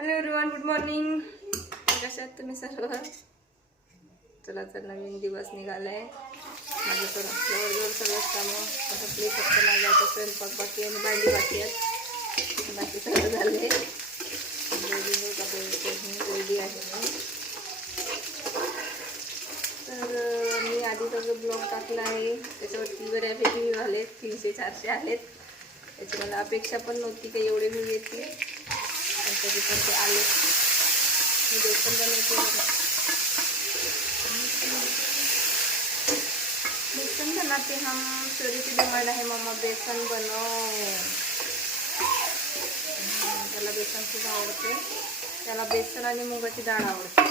Hello everyone, good morning. कशा आहात तुम्ही सर्व? चला तर नवीन दिवस निघालाय. माझं तर जवळजवळ सगळंच कामं आपले फक्त माझं आता स्वयंपाक बाकी आणि भांडी बाकी आहेत. बाकी सगळं झाले. रेडी आहे मी. तर मी आधीचा जो ब्लॉग टाकला आहे त्याच्यावरती बऱ्यापैकी व्ह्यू आलेत, 300-400 आलेत. त्याची मला अपेक्षा पण नव्हती की एवढे व्ह्यू येतील, आणि तरी पण ते आले. मी बेसन बनवते. बेसन बनाते हम. शोरी की डिमांड आहे, मम्मा बेसन बनव. त्याला बेसन खूप आवडते. त्याला बेसन आणि मुगाची डाळ आवडते.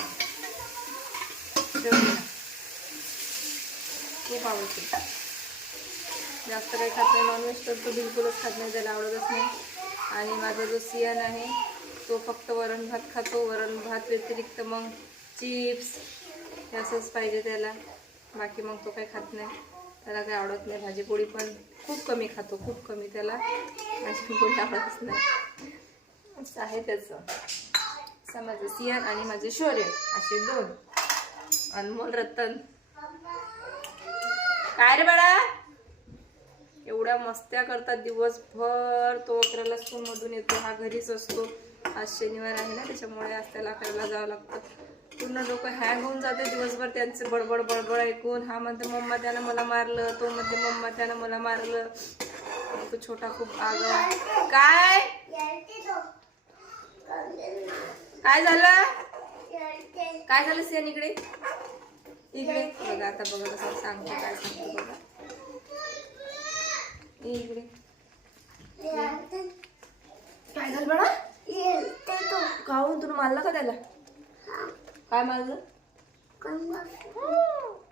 खूप आवडते. जास्त काही खात नाही. नॉनव्हेज तर तो बिलकुलच खात नाही, त्याला आवडतच नाही. आणि माझा जो सियान आहे तो फक्त वरण भात खातो. वरण भात व्यतिरिक्त मग चिप्स हे असंच पाहिजे त्याला. बाकी मग तो काही खात नाही. त्याला काही आवडत नाही. भाजीपोळी पण खूप कमी खातो, खूप कमी. त्याला भाजीपोळी आवडतच नाही. असं आहे त्याचं. असं माझं सियान आणि माझे शौर्य, असे दोन. अनमोल रतन. काय रे बाळा, एवढ्या मस्त्या करतात दिवसभर. तो 11ला स्कूलमधून येतो, हा घरीच असतो. आज शनिवार आहे ना, त्याच्यामुळे आज त्याला 11ला जावं लागतं. पूर्ण डोकं हँग होऊन जाते दिवसभर त्यांचं बडबड बडबड ऐकून. हा म्हणते मम्मा त्यानं मला मारलं, तो म्हणते मम्मा त्यानं मला मारलं. तो छोटा खूप आगाऊ. काय काय झालं? काय झालं सियान? इकडे इकडे बघा. आता बघा कसं सांगतो, काय सांगतो बघा. इकडे काय झालं बाळा? काहून तुला मारलं का त्याला? काय मारलं?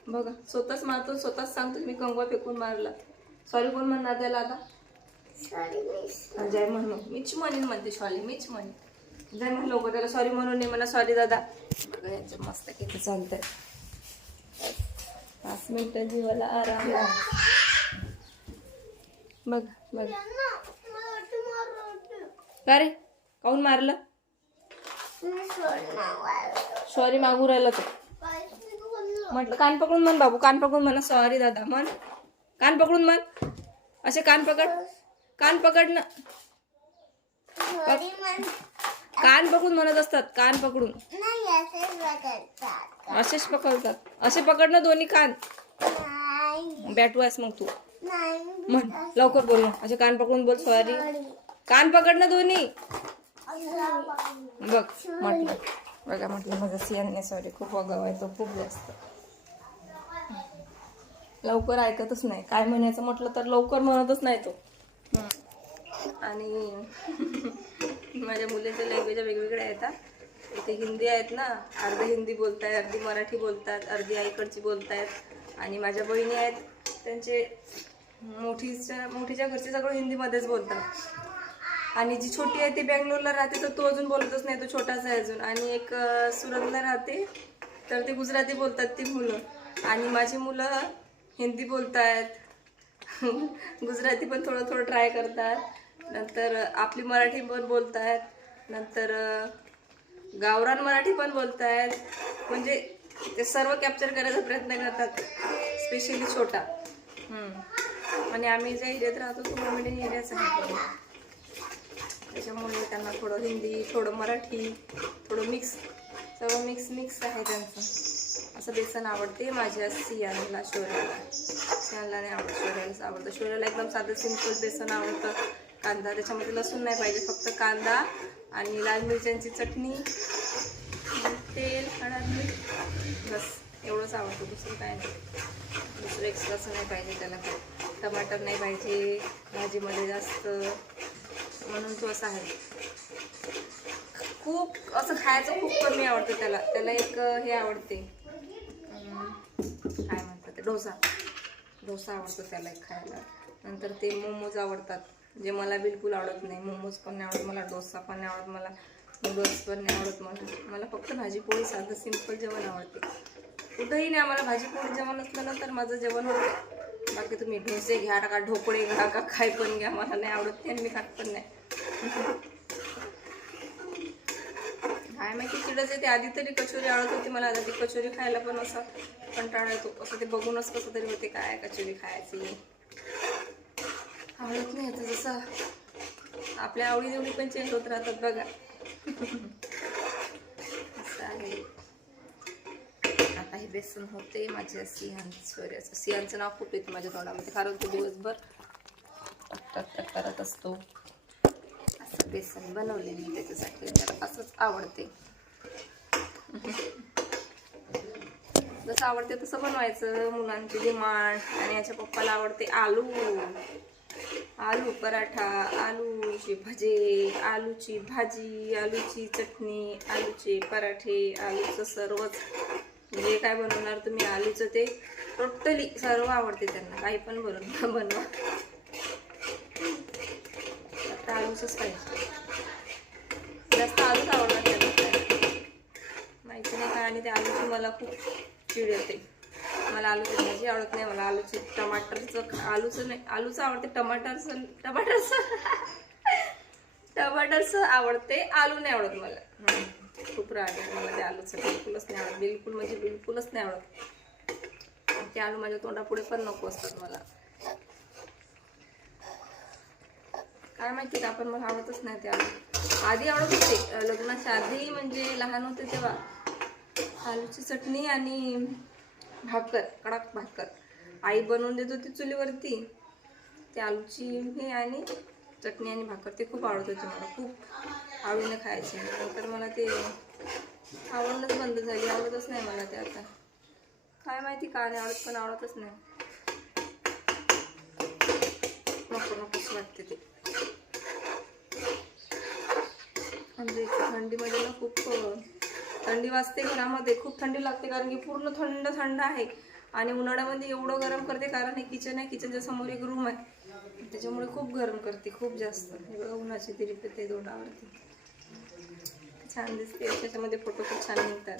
बघा, स्वतःच मारतो, स्वतःच सांगतो मी कंगवा फेकून मारला. सॉरी कोण म्हणणार त्याला आता? जय म्हण. मीच म्हणेन म्हणते सॉरी, मीच म्हणेन. जय म्हण लवकर त्याला सॉरी म्हणून नाही म्हणा. सॉरी दादा. बघा यांच्या मस्त किती चालतंय. 5 मिनिटं जीवाला आराम. बघ बघ. का रे, काहून मारलं? सॉरी मागू राहिला तो. म्हटलं कान पकडून म्हण बाबू, कान पकडून म्हणा सॉरी दादा म्हण. कान पकडून म्हण. असे कान पकड, कान पकड ना. कान पकडून म्हणत असतात, कान पकडून. असेच पकडतात. असे पकड ना दोन्ही कान. बॅटवास मग तू म्हण लवकर बोल ना. असे कान पकडून बोल सॉरी. कान पकड ना दोन्ही. बघ म्हटलं, बघा म्हटलं माझा सियान सॉरी. खूप आगाऊ आहे तो, खूप जास्त. लवकर ऐकतच नाही. काय म्हणायचं म्हटलं तर लवकर म्हणतच नाही तो. आणि माझ्या मुलींच्या लँग्वेज वेगवेगळ्या आहेत. इथे हिंदी आहेत ना, अर्धी हिंदी बोलतायत, अर्धी मराठी बोलतात, अर्धी आईकडची बोलतायत. आणि माझ्या बहिणी आहेत, त्यांचे मोठीच्या घरचे सगळं हिंदीमध्येच बोलतात. आणि जी छोटी आहे ती बँगलोरला राहते, तर तो अजून बोलतच नाही, तो छोटाच आहे अजून. आणि एक सुरतला राहते, तर ते गुजराती बोलतात ती मुलं. आणि माझी मुलं हिंदी बोलतायत, गुजराती पण थोडं थोडं ट्राय करतात. नंतर आपली मराठी पण बोलतायत. नंतर गावरान मराठी पण बोलतायत. म्हणजे ते सर्व कॅप्चर करायचा प्रयत्न करतात, स्पेशली छोटा. आणि आम्ही ज्या एरियात राहतो तो मोमेडियन एरियाच आहे, त्याच्यामुळे त्यांना थोडं हिंदी, थोडं मराठी, थोडं मिक्स, सगळं मिक्स आहे त्यांचं. असं बेसन आवडते माझ्या सियानला, शौर्याला. सियानला नाही आवडत, शौर्यालाच आवडतं. शौर्याला एकदम साधं सिंपल बेसन आवडतं. कांदा, त्याच्यामध्ये लसूण नाही पाहिजे, फक्त कांदा आणि लाल मिरच्यांची चटणी, तेल, हळद, मीठ, बस एवढंच आवडतं. दुसरं काय नाही, दुसरं एक्स्ट्राचं नाही पाहिजे त्याला. काय टमाटर नाही पाहिजे भाजीमध्ये जास्त, म्हणून तो असा आहे. खूप असं खायचं खूप कमी आवडतं त्याला. त्याला एक हे आवडते, काय म्हणतात ते, डोसा आवडतो त्याला एक खायला. नंतर ते मोमोज आवडतात, जे मला बिलकुल आवडत नाही. मोमोज पण नाही आवडत मला, डोसा पण नाही आवडत मला, नूडल्स पण नाही आवडत मला फक्त भाजीपोळी, साधं सिंपल जेवण आवडते. कुठंही नाही आम्हाला भाजीपोळी जेवण असलं ना तर माझं जेवण होतं. बाकी तुम्ही डोसे घ्या का, ढोकळे घ्या का, काय पण घ्या, मला नाही आवडत ते आणि मी खात पण नाही. काय माहिती चिडच येते. आधी तरी कचोरी आवडत होती मला, आता ती कचोरी खायला पण असा कंटाळा येतो. असं ते बघूनच कसं तरी होते काय कचोरी खायची, आवडत नाही. आता जसं आपल्या आवडीनिवडी पण चेंज होत राहतात बघा. असं आहे. आता हे बेसन होते माझ्या सियांचं नाव खूप येतं माझ्या तोंडामध्ये, कारण तो दिवसभर टक करत असतो. असं बेसन बनवले मी त्याच्यासाठी, त्याला असंच आवडते. जसं आवडते तसं बनवायचं, मुलांची डिमांड. आणि याच्या पप्पाला आवडते आलू पराठा, आलूचे भजे, आलूची भाजी, आलूची चटणी, आलूचे पराठे, आलूचं सर्वच. जे काय बनवणार तुम्ही आलूचं ते टोटली सर्व आवडते त्यांना, काही पण बनवा. आता आलूचंच पाहिजे, जास्त आलूच आवडतात त्यांना, माहिती नाही का. आणि त्या आलूची मला खूप चिड येते. मला आलूची भाजी आवडत नाही, मला आलूची आलूचं नाही, आलूचं आवडते, टमाटरचं आवडते, आलू नाही आवडत मला. खूप राग आहे मला त्या आलूचं, बिलकुलच नाही आवडत, बिलकुलच नाही आवडत. ते आलू माझ्या तोंडापुढे पण नको असतात मला, काय माहिती का, पण मला आवडतच नाही ते आलू. आधी आवडत होते, लग्नाच्या आधी म्हणजे लहान होते तेव्हा आलूची चटणी आणि भाकर, कडक भाकर आई बनवून देत होती चुलीवरती. ते आलूची हे आणि चटणी आणि भाकर ते खूप आवडत होते मला, खूप आवडीने खायचे. नंतर मला ते आवडणंच बंद झाली, आवडतच नाही मला ते आता, काय माहिती का नाही आवडत, पण आवडतच नाही, नकोच वाटते ते. म्हणजे थंडीमध्ये ना खूप थंडी वाजते घरामध्ये, खूप थंडी लागते, कारण की पूर्ण थंड आहे. आणि उन्हाळ्यामध्ये एवढं गरम करते, कारण हे किचन आहे, किचनच्या समोर एक रूम आहे, त्याच्यामुळे खूप गरम करते, खूप जास्त. हे बघा उन्हाची तिरीप येते तोंडावरती, छान दिसते, त्याच्यामध्ये फोटो खूप छान निघतात.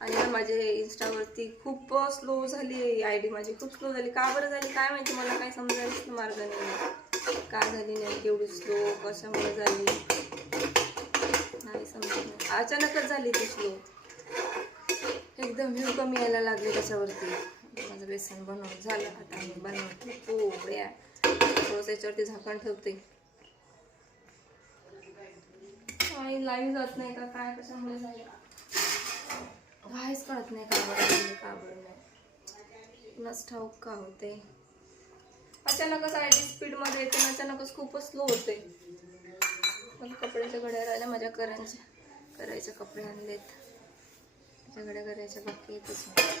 आणि माझे इंस्टावरती खूप स्लो झाली आयडी, माझी खूप स्लो झाली. का बरं झाली काय माहिती, मला काय समजायलाच मार्ग नाही, का झाली नाही एवढी स्लो, कशामुळे झाली नाही समजत. अचानकच झाली ती स्लो, एकदम व्ह्यू कमी यायला लागले त्याच्यावरती. माझं बेसन बनवून झालं, आता मी बनवते पोळ्या, थोडंसं याच्यावरती झाकण ठेवते. काही लाईव्ह जात नाही का काय, कशामुळे झालं काहीच कळत नाही, का बरं नाही, नस ठाऊक का होते. अचानकच आयडी स्पीडमध्ये येते, अचानकच खूपच स्लो होते. पण कपड्याच्या घड्या राहिल्या माझ्या, करायचे कपडे आणलेत, त्याच्या घड्या करायच्या बाकी येतच नाही.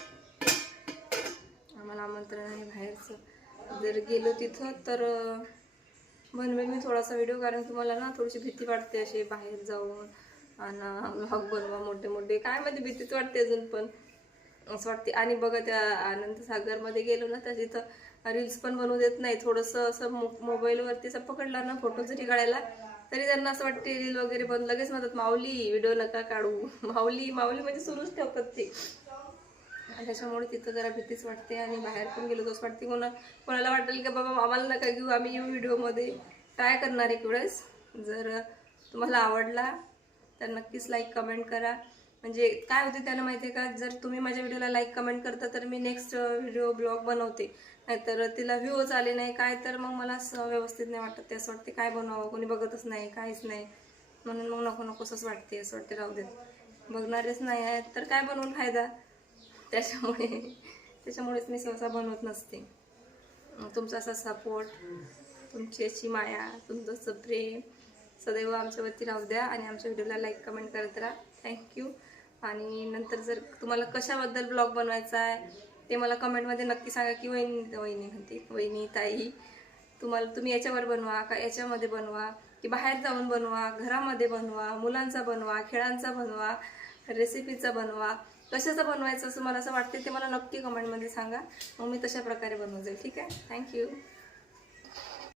आम्हाला आमंत्रण आहे बाहेरचं, जर गेलो तिथं तर बनवेल मी थोडासा व्हिडिओ, कारण की मला ना थोडीशी भीती वाटते अशी बाहेर जाऊन आणि व्लॉग बनवा मोठे, काय म्हणजे भीतीच वाटते अजून पण असं वाटते. आणि बघा त्या आनंदसागरमध्ये गेलो ना, तर तिथं रील्स पण बनवू देत नाही. थोडंसं असं मोबाईलवरती असं पकडला ना फोटो जरी काढायला, तरी त्यांना असं वाटते रील वगैरे बनवून लगेच म्हणतात माऊली व्हिडिओ नका काढू, माऊली म्हणजे सुरूच ठेवतात ते. त्याच्यामुळे तिथं जरा भीतीच वाटते. आणि बाहेर पण गेलो तसं वाटते, कोणाला वाटेल की बाबा आम्हाला नका घेऊ, आम्ही येऊ व्हिडिओमध्ये, काय करणार एक वेळेस. जर तुम्हाला आवडला तर नक्कीच लाईक कमेंट करा. म्हणजे काय होते त्यानं माहिती आहे का, जर तुम्ही माझ्या व्हिडिओला लाईक कमेंट करता तर मी नेक्स्ट व्हिडिओ ब्लॉग बनवते, नाहीतर तिला व्ह्यूज आले नाही काय तर मग मला व्यवस्थित नाही वाटत. ते असं वाटते काय बनवावं, कोणी बघतच नाही, काहीच नाही, म्हणून मग नकोसंच वाटते. असं वाटते राहू देत, बघणारेच नाही आहेत तर काय बनवून फायदा. त्याच्यामुळेच मी सहसा बनवत नसते. तुमचा असा सपोर्ट, तुमची अशी माया, तुमचं प्रेम सदैव आमच्यावरती राहू द्या. आणि आमच्या व्हिडिओला लाईक कमेंट करत राहा. थँक्यू. आणि नंतर जर तुम्हाला कशाबद्दल ब्लॉग बनवायचा आहे ते मला कमेंटमध्ये नक्की सांगा, की वहिनी ताई तुम्ही याच्यावर बनवा का याच्यामध्ये बनवा, की बाहेर जाऊन बनवा, घरामध्ये बनवा, मुलांचा बनवा, खेळांचा बनवा, रेसिपीचा बनवा, कशाचं बनवायचं असं मला असं वाटते ते मला नक्की कमेंटमध्ये सांगा, मग मी तशा प्रकारे बनवून जाईल. ठीक आहे, थँक्यू.